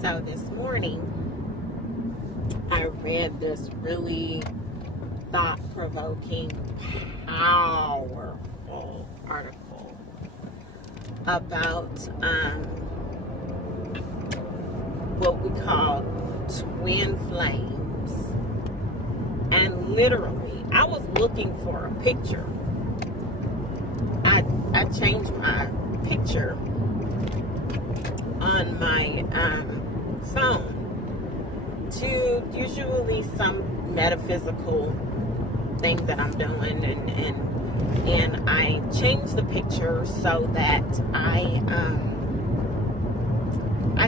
So this morning, I read this really thought-provoking, powerful article about what we call twin flames. And literally, I was looking for a picture. I changed my picture on my phone to usually some metaphysical thing that I'm doing, and I changed the picture so that I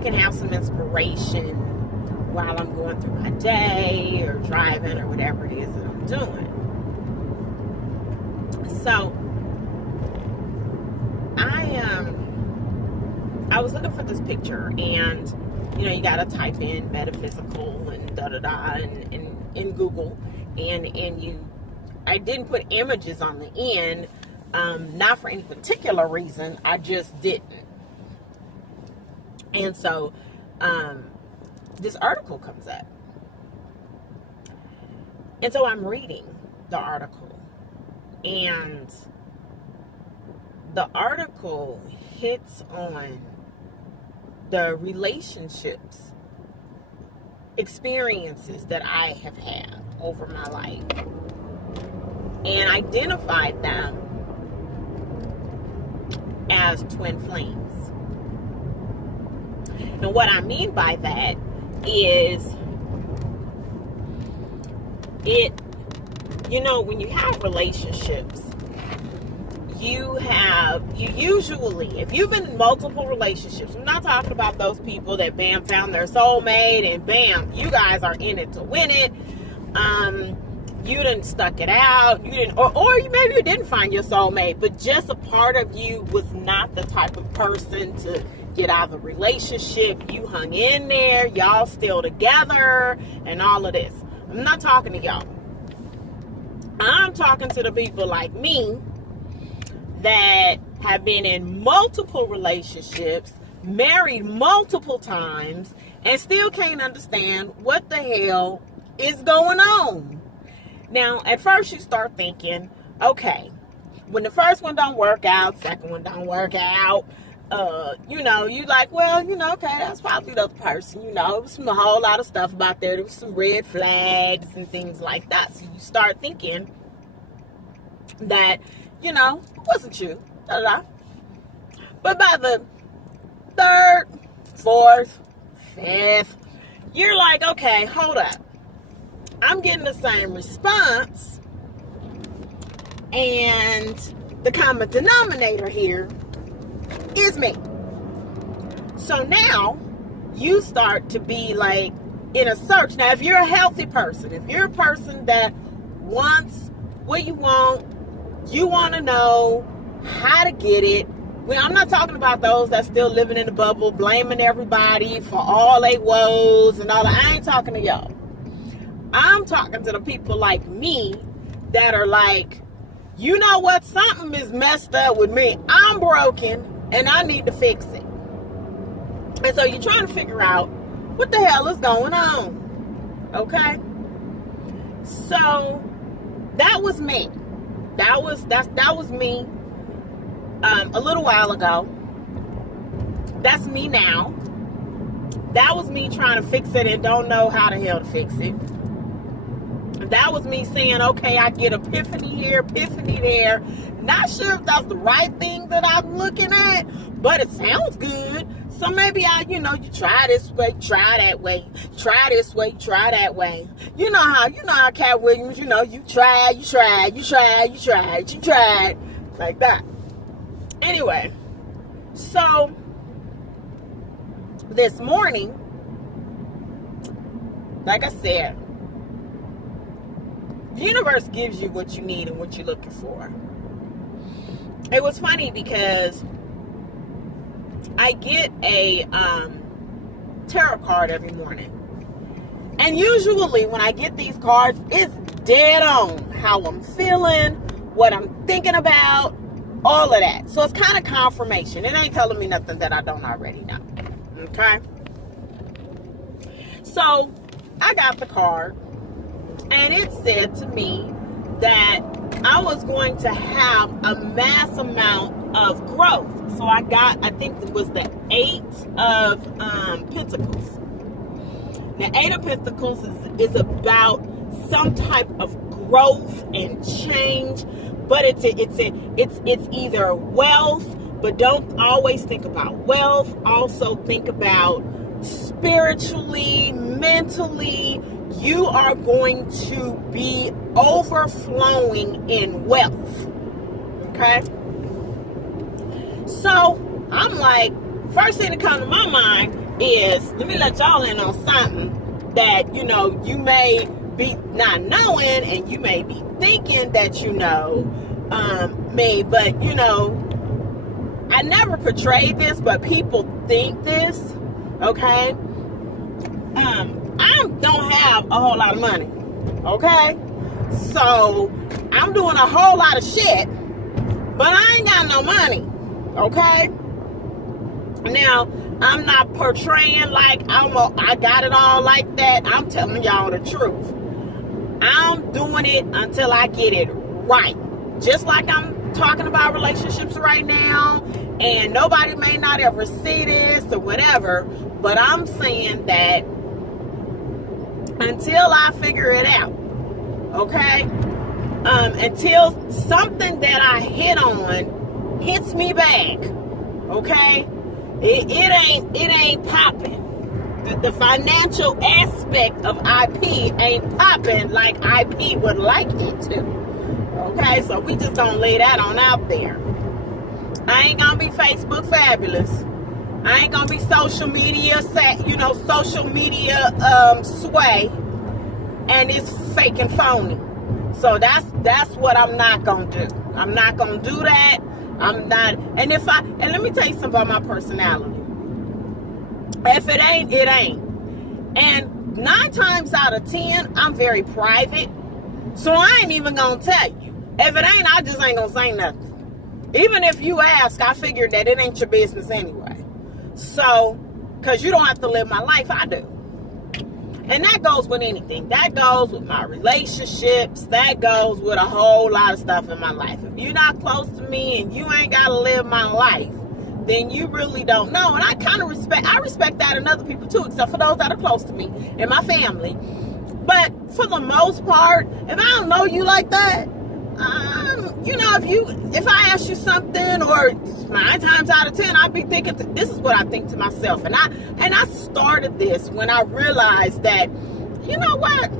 can have some inspiration while I'm going through my day or driving or whatever it is that I'm doing. So I was looking for this picture, and you gotta type in metaphysical and da-da-da in Google, and I didn't put images on the end, not for any particular reason, I just didn't. And so this article comes up, and so I'm reading the article, and the article hits on the relationships experiences that I have had over my life, and identified them as twin flames. And what I mean by that is when you have relationships, you usually, if you've been in multiple relationships, I'm not talking about those people that bam found their soulmate and bam, you guys are in it to win it. You didn't stuck it out. You didn't, or maybe you didn't find your soulmate, but just a part of you was not the type of person to get out of the relationship. You hung in there, y'all still together, and all of this. I'm not talking to y'all. I'm talking to the people like me that have been in multiple relationships, married multiple times, and still can't understand what the hell is going on. Now, at first you start thinking, okay, when the first one don't work out, second one don't work out, you like, well, okay, that's probably the other person, there was a whole lot of stuff about there was some red flags and things like that. So you start thinking that, it wasn't you, da-da-da. But by the third, fourth, fifth, you're like, okay, hold up. I'm getting the same response, and the common denominator here is me. So now you start to be like in a search. Now, if you're a healthy person, if you're a person that wants what you want to know how to get it. Well, I'm not talking about those that still living in the bubble, blaming everybody for all their woes and all that. I ain't talking to y'all. I'm talking to the people like me that are like, you know what? Something is messed up with me. I'm broken and I need to fix it. And so you're trying to figure out what the hell is going on. Okay? So that was me. That was me a little while ago. That's me now. That was me trying to fix it and don't know how the hell to fix it. That was me saying, okay, I get epiphany here, epiphany there. Not sure if that's the right thing that I'm looking at, but it sounds good. So maybe you try this way, try that way, try this way, try that way. You know how Cat Williams, you tried, like that. Anyway, so this morning, like I said, the universe gives you what you need and what you're looking for. It was funny because I get a tarot card every morning. And usually when I get these cards, it's dead on how I'm feeling, what I'm thinking about, all of that. So it's kind of confirmation. It ain't telling me nothing that I don't already know. Okay? So I got the card, and it said to me that I was going to have a mass amount of growth. So I think it was the Eight of Pentacles. Now, Eight of Pentacles is about some type of growth and change, but it's either wealth, but don't always think about wealth. Also think about spiritually, mentally. You are going to be overflowing in wealth. Okay? So I'm like, first thing that comes to my mind is, let me let y'all in on something that, you may be not knowing, and you may be thinking that you know me, but I never portrayed this, but people think this. Okay? I don't have a whole lot of money. Okay? So I'm doing a whole lot of shit, but I ain't got no money. Okay? Now, I'm not portraying like I got it all like that. I'm telling y'all the truth. I'm doing it until I get it right. Just like I'm talking about relationships right now, and nobody may not ever see this or whatever, but I'm saying that until I figure it out, okay? Until something that I hit on hits me back, okay? It ain't popping. The financial aspect of IP ain't popping like IP would like it to. Okay, so we just don't lay that on out there. I ain't gonna be Facebook fabulous. I ain't gonna be social media sway, and it's fake and phony. So that's what I'm not gonna do. I'm not gonna do that. I'm not. And let me tell you something about my personality. If it ain't, it ain't. And 9 times out of 10, I'm very private. So I ain't even gonna tell you. If it ain't, I just ain't gonna say nothing. Even if you ask, I figured that it ain't your business anyway. So, because you don't have to live my life, I do. And that goes with anything. That goes with my relationships. That goes with a whole lot of stuff in my life. If you're not close to me and you ain't got to live my life, then you really don't know. And I respect that in other people too, except for those that are close to me and my family. But for the most part, if I don't know you like that, if I ask you something, or 9 times out of 10, I'd be thinking, this is what I think to myself. And I started this when I realized that, you know what?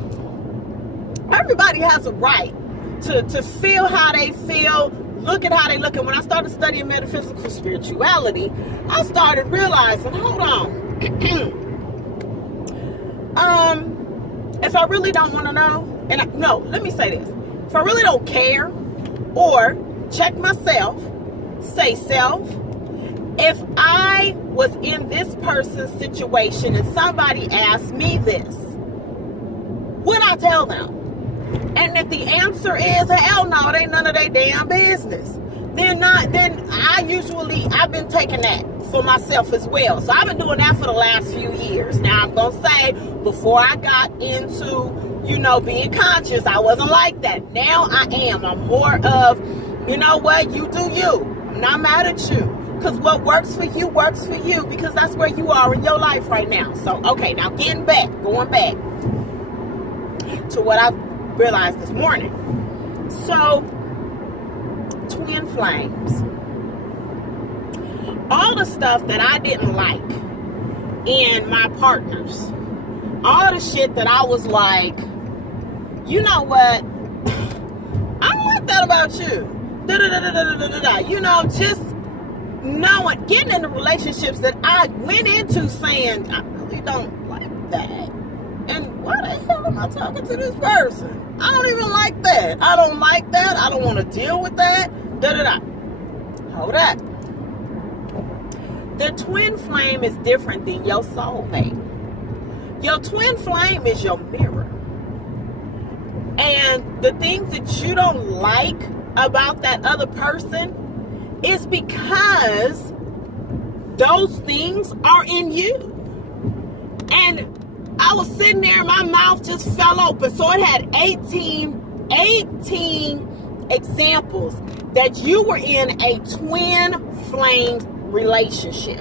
Everybody has a right to feel how they feel, look at how they look. And when I started studying metaphysical spirituality, I started realizing, hold on. If I really don't want to know, let me say this. If I really don't care, or check myself, say self, if I was in this person's situation and somebody asked me this, would I tell them? And if the answer is hell no, it ain't none of their damn business, then I've been taking that for myself as well. So I've been doing that for the last few years. Now I'm gonna say, before I got into being conscious, I wasn't like that. Now I am. I'm more of, you know what, you do you. I'm not mad at you. Because what works for you, because that's where you are in your life right now. So, okay, now going back to what I realized this morning. So, twin flames. All the stuff that I didn't like in my partners, all the shit that I was like, you know what, I don't like that about you. Just knowing, getting into relationships that I went into saying, I really don't like that. And why the hell am I talking to this person? I don't even like that. I don't like that. I don't want to deal with that. Hold up. The twin flame is different than your soulmate. Your twin flame is your mirror. And the things that you don't like about that other person is because those things are in you. And I was sitting there, my mouth just fell open. So it had 18 examples that you were in a twin flame relationship.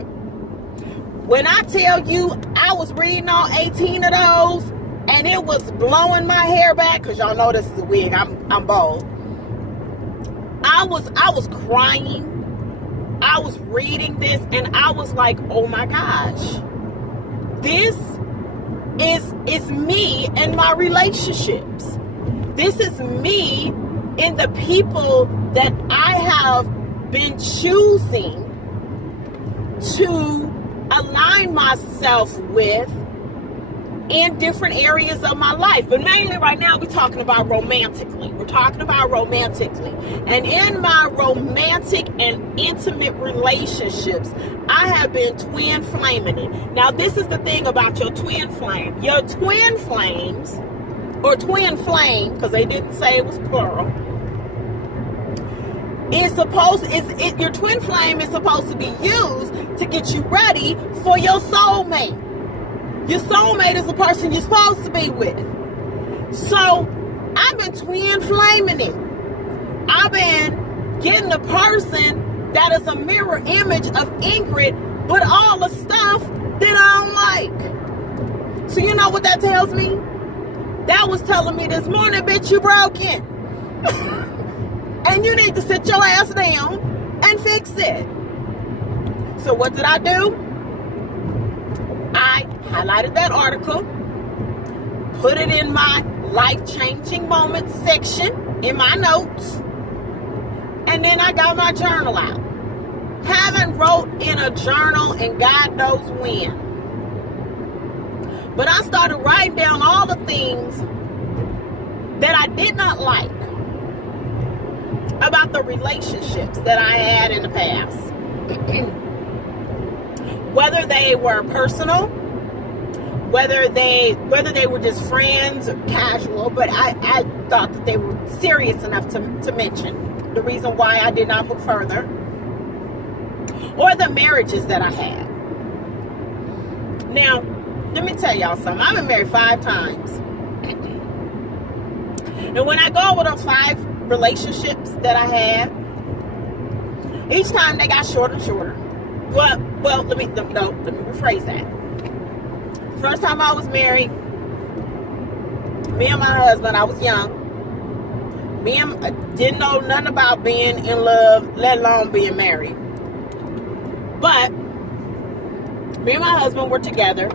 When I tell you, I was reading all 18 of those, and it was blowing my hair back, because y'all know this is a wig, I'm bald. I was crying. I was reading this, and I was like, oh my gosh. This is me and my relationships. This is me and the people that I have been choosing to align myself with in different areas of my life. But mainly right now we're talking about romantically. We're talking about romantically. And in my romantic and intimate relationships, I have been twin flaming it. Now this is the thing about your twin flame. Your twin flames, or twin flame, because they didn't say it was plural, your twin flame is supposed to be used to get you ready for your soulmate. Your soulmate is the person you're supposed to be with. So I've been twin flaming it. I've been getting the person that is a mirror image of Ingrid, but all the stuff that I don't like. So you know what that tells me? That was telling me this morning, bitch, you broken. And you need to sit your ass down and fix it. So what did I do? I highlighted that article, put it in my life-changing moments section in my notes, and then I got my journal out. Haven't wrote in a journal in God knows when. But I started writing down all the things that I did not like about the relationships that I had in the past. Whether they were personal, whether they were just friends or casual, but I thought that they were serious enough to mention. The reason why I did not move further. Or the marriages that I had. Now, let me tell y'all something. I've been married 5 times. And when I go over those 5 relationships that I had, each time they got shorter and shorter. Well, let me rephrase that. First time I was married, me and my husband, I was young. Didn't know nothing about being in love, let alone being married. But me and my husband were together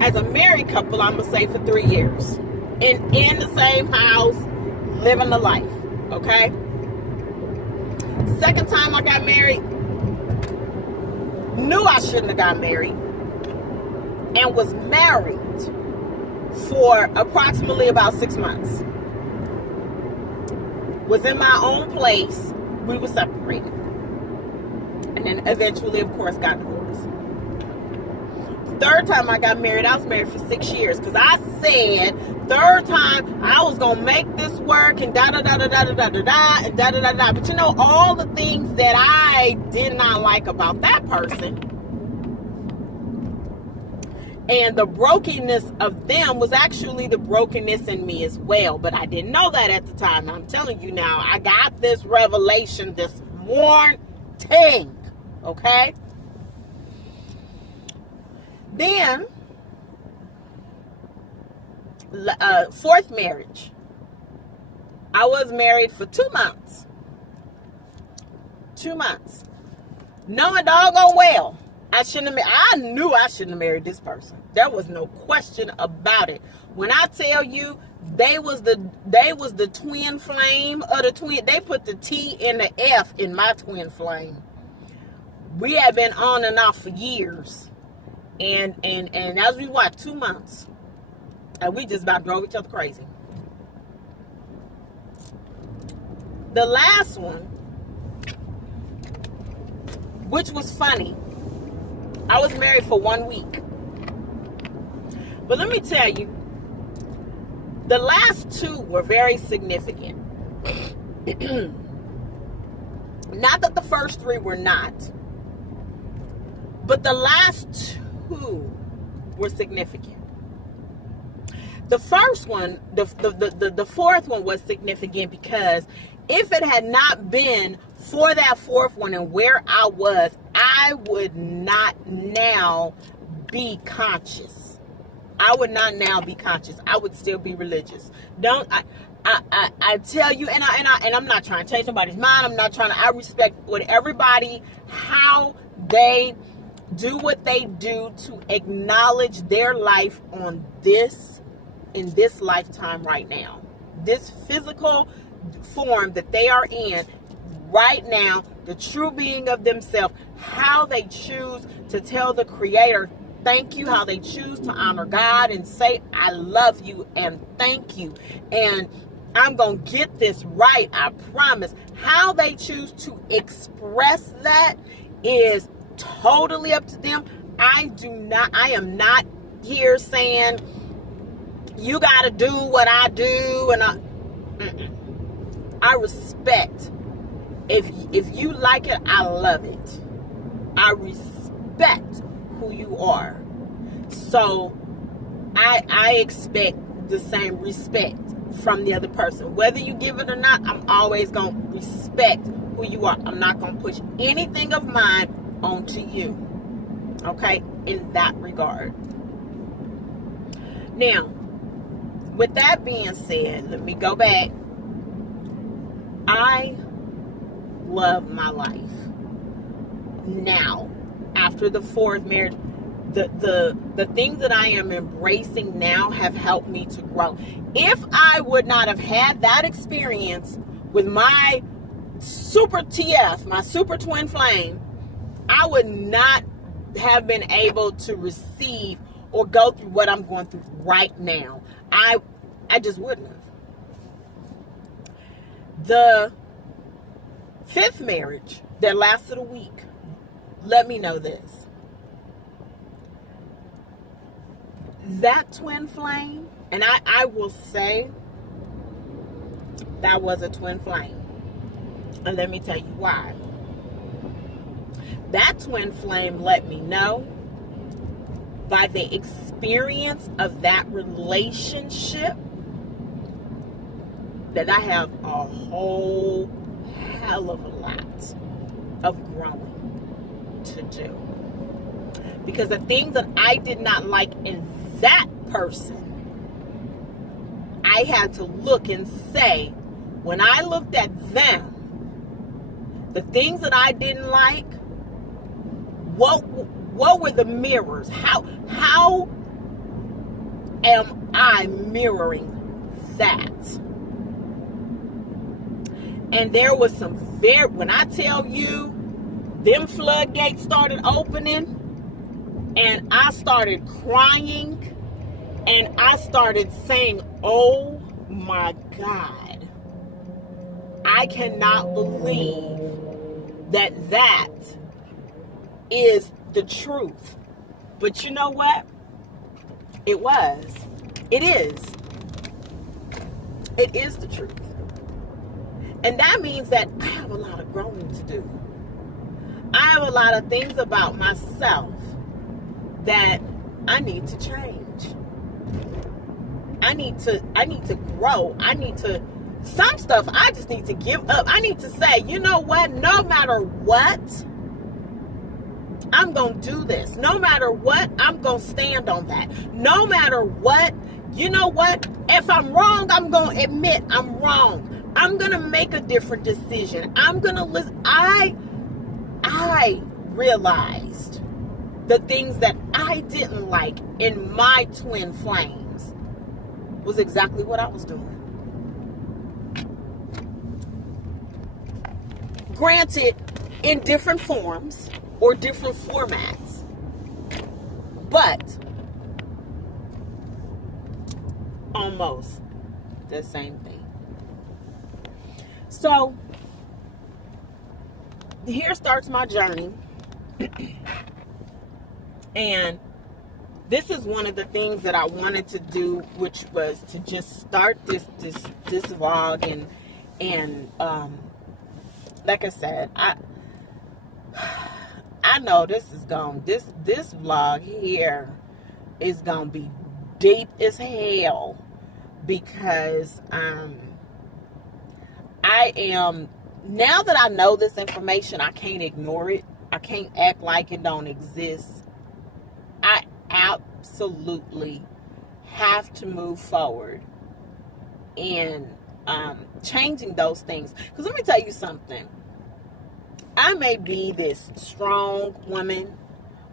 as a married couple, I'm going to say, for 3 years. In the same house, living the life. Okay? Second time I got married, knew I shouldn't have got married, and was married for approximately about 6 months. Was in my own place. We were separated. And then eventually, of course, got divorced. Third time I got married, I was married for 6 years. Because I said, third time, I was going to make this work and da-da-da-da-da-da-da-da and da-da-da-da. But you know, all the things that I did not like about that person and the brokenness of them was actually the brokenness in me as well. But I didn't know that at the time. I'm telling you now, I got this revelation this morning. Okay? Then, fourth marriage. I was married for 2 months. 2 months. Knowing doggone well, I knew I shouldn't have married this person. There was no question about it. When I tell you, they was the twin flame of the twin. They put the T and the F in my twin flame. We had been on and off for years. And as we watched, 2 months. And we just about drove each other crazy. The last one, which was funny. I was married for 1 week. But let me tell you, the last 2 were very significant. Not that the first 3 were not. But the last 2 were significant. The first one, the fourth one was significant because if it had not been for that fourth one and where I was, I would not now be conscious. I would not now be conscious. I would still be religious. I tell you, and I'm not trying to change nobody's mind. I'm not trying to. I respect what everybody, how they do what they do to acknowledge their life on this, in this lifetime right now. This physical form that they are in right now, the true being of themselves, how they choose to tell the Creator thank you, how they choose to honor God and say, I love you and thank you. And I'm going to get this right, I promise. How they choose to express that is totally up to them. I am not here saying, you got to do what I do. And I respect. If you like it, I love it. I respect who you are. So I expect the same respect from the other person. Whether you give it or not, I'm always going to respect who you are. I'm not going to push anything of mine onto you. Okay? In that regard. Now, with that being said, let me go back. I love my life. Now, after the fourth marriage, the things that I am embracing now have helped me to grow. If I would not have had that experience with my super TF, my super twin flame, I would not have been able to receive or go through what I'm going through right now. I just wouldn't have. The fifth marriage that lasted a week, let me know this. That twin flame, and I will say that was a twin flame. And let me tell you why. That twin flame let me know by the experience of that relationship that I have a whole hell of a lot of growing to do. Because the things that I did not like in that person, I had to look and say, when I looked at them, the things that I didn't like, what were the mirrors? How am I mirroring that? And there was some when I tell you, them floodgates started opening, and I started crying, and I started saying, oh my God, I cannot believe that is the truth. But you know what? It was. It is. It is the truth. And that means that I have a lot of growing to do. I have a lot of things about myself that I need to change. I need to grow. Some stuff I just need to give up. I need to say, you know what? No matter what, I'm going to do this. No matter what, I'm going to stand on that. No matter what, you know what? If I'm wrong, I'm going to admit I'm wrong. I'm going to make a different decision. I'm going to listen. I realized the things that I didn't like in my twin flames was exactly what I was doing. Granted, in different forms or different formats, but almost the same thing. So here starts my journey. And this is one of the things that I wanted to do, which was to just start this vlog and like I said, I know this is gone. This vlog here is going to be deep as hell, because I am, now that I know this information, I can't ignore it. I can't act like it don't exist. I absolutely have to move forward in changing those things. Because let me tell you something. I may be this strong woman,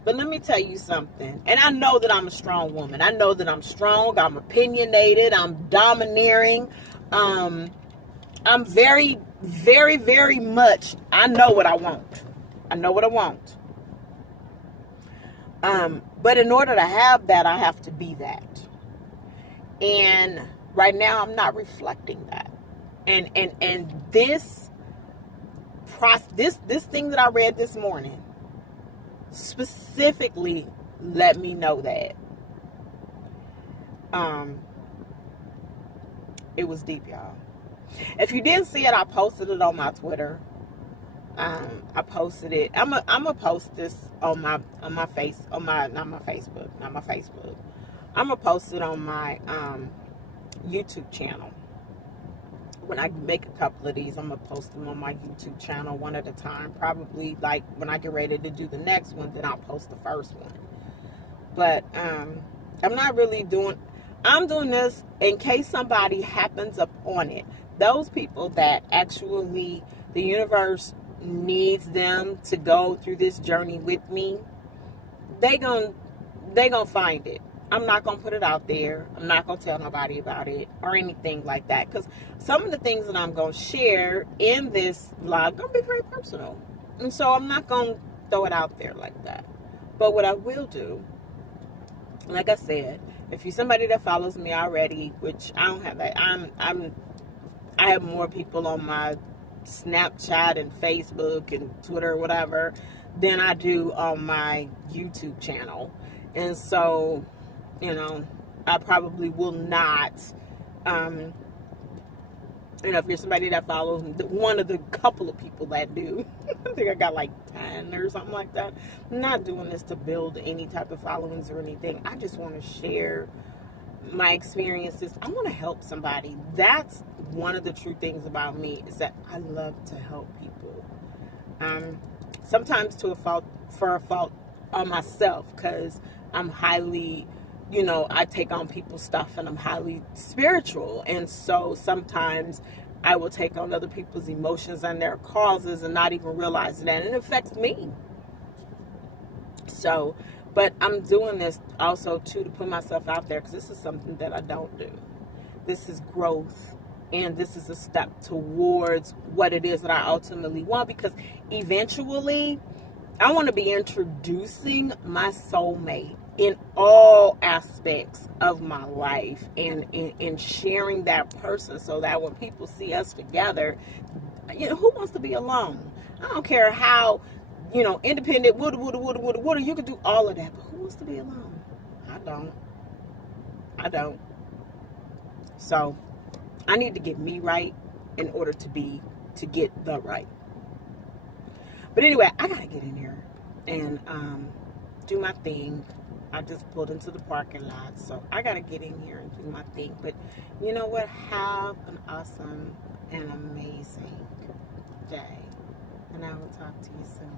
but let me tell you something. And I know that I'm a strong woman. I know that I'm strong. I'm opinionated. I'm domineering. I'm very, very, very much, I know what I want. I know what I want. But in order to have that, I have to be that. And right now, I'm not reflecting that. And this thing that I read this morning specifically let me know that. It was deep, y'all. If you didn't see it, I posted it on my Twitter. I posted it. I'm gonna post this on my Facebook. I'm gonna post it on my YouTube channel. When I make a couple of these, I'm gonna post them on my YouTube channel one at a time. Probably like when I get ready to do the next one, then I'll post the first one. But I'm not really doing. I'm doing this in case somebody happens up on it. Those people that actually the universe needs them to go through this journey with me, they gonna find it. I'm not gonna put it out there. I'm not gonna tell nobody about it or anything like that, because some of the things that I'm gonna share in this vlog gonna be very personal, and so I'm not gonna throw it out there like that. But what I will do, like I said, if you're somebody that follows me already, which I don't have that, I have more people on my Snapchat and Facebook and Twitter or whatever than I do on my YouTube channel. And so, you know, I probably will not, if you're somebody that follows me, one of the couple of people that do, I think I got like 10 or something like that. I'm not doing this to build any type of followings or anything. I just want to share my experiences. I want to help somebody. That's one of the true things about me, is that I love to help people. Sometimes for a fault on myself, because I'm highly, I take on people's stuff, and I'm highly spiritual. And so sometimes I will take on other people's emotions and their causes and not even realize that. And it affects me. So, but I'm doing this also, too, to put myself out there, because this is something that I don't do. This is growth, and this is a step towards what it is that I ultimately want, because eventually I want to be introducing my soulmate in all aspects of my life, and in sharing that person, so that when people see us together, who wants to be alone? I don't care how, independent, woulda, you can do all of that, but who wants to be alone? I don't. So I need to get me right in order to get the right. But anyway, I gotta get in here and do my thing. I just pulled into the parking lot, so I gotta get in here and do my thing. But you know what? Have an awesome and amazing day, and I will talk to you soon.